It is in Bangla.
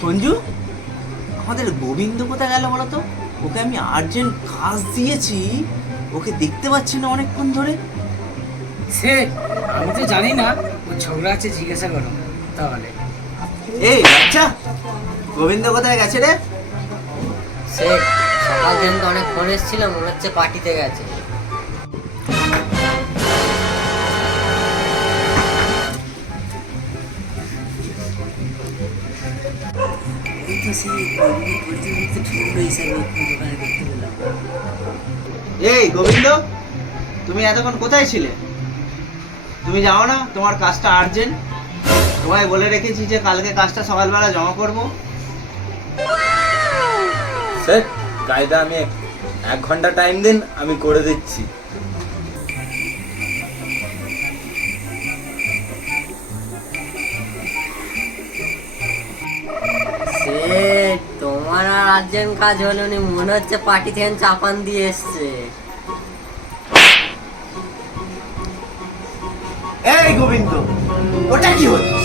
সঞ্জু, আমাদের গোবিন্দ কোথায় গেল বলো তো? ওকে আমি আর্জেন্ট কাজ দিয়েছি, ওকে দেখতে পাচ্ছি না অনেকক্ষণ ধরে। সে আমি তো জানি না, ও ঝগড়া আছে, জিজ্ঞাসা করো তাহলে। এই আচ্ছা, গোবিন্দ কোথায় গেছে রে? সে সকাল থেকে তো অনেক ফোন এসেছিল, মনে হচ্ছে পার্টিতে গেছে। এই গোবিন্দ, তুমি এতক্ষণ কোথায় ছিলে? তুমি যাও না, তোমার কাজটা আর্জেন্ট। তোমায় বলে রেখেছি যে কালকে কাজটা সকালবেলা জমা করব। স্যার, কায়দা আমি 1 ঘন্টা টাইম দিন, আমি করে দিচ্ছি। সে তোমার আর আর্জেন্ট কাজ হলো নি, মনে হচ্ছে পার্টি থেকে চাপান দিয়ে এসছে। এই গোবিন্দ, ওটা কি হলো?